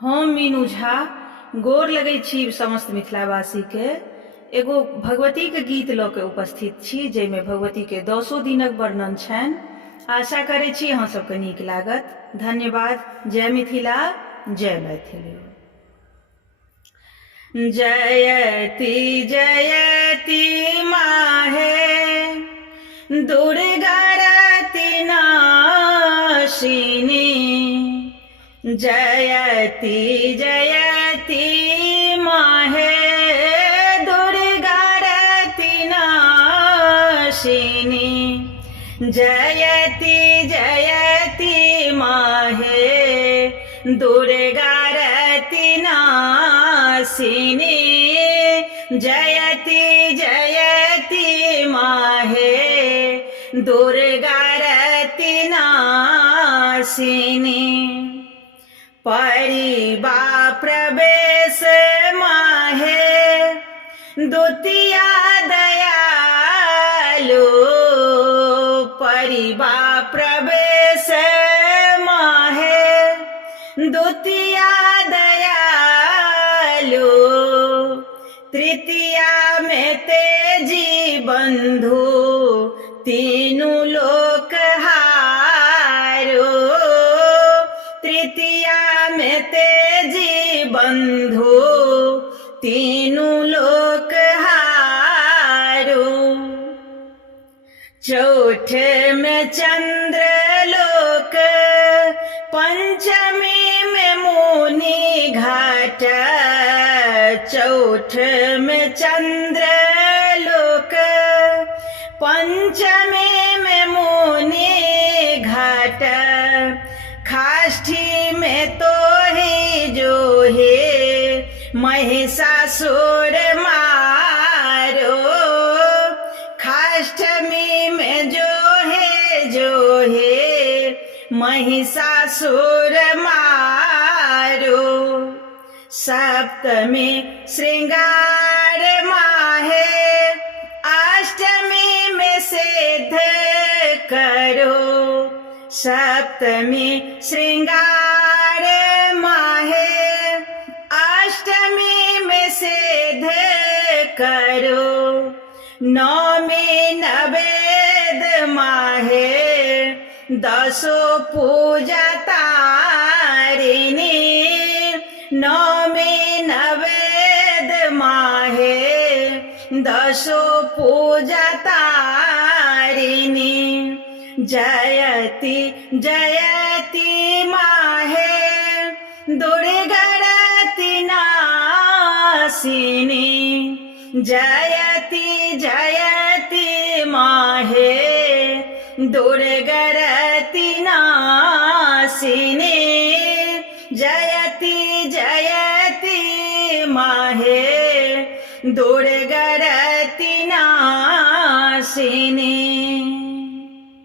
हम मीनू झा गोर लगै छी समस्त मिथिलावासी के। एगो भगवती के गीत लऽ के उपस्थित छी, जाहिमे भगवती के 10 दिनक वर्णन छनि। आशा करै छी अहाँ सबके नीक लागत। धन्यवाद। जय मिथिला, जय मैथिली। जयति जयति माहे दुर्गा रति नाशिनी, जयति जयति माहे दुर्गा रति नाशिनी, जयति जयति माहे दुर्गा रति नाशिनी, जयति जयति माहे दुर्गा रति नाशिनी। परिबा प्रवेश माहे द्वितीया दयालु, परिबा प्रवेश माहे द्वितीया दयालु, तृतीया में तेजी बंधु तीनू लोक हारो, तृतीया में तेजी बंधु तीनू लोक हारो, चौथ में चंद्र लोक, पंचमी में मुनि घाट, चौथ में चंद्र लोक, पंचमी में मुनि घाट, खाष्ठी में तो ही जो है महिषासुर मारो, खाष्टमी में जो है महिषासुर मारो, सप्तमी श्रृंगार माहे अष्टमी में सिद्ध करो, सप्तमी श्रृंगार माहे अष्टमी में सिद्ध करो, नवमी नवेद माहे 10 पूजा तारिणी, नवमी नवेद माहे 10 पूजा तारिणी, जयति जयति माहे दुर्गा रति नाशिनी, जयति जयति माहे दुर्गा रति नाशिनी, जयति जयति माहे दुर्गा रति नाशिनी।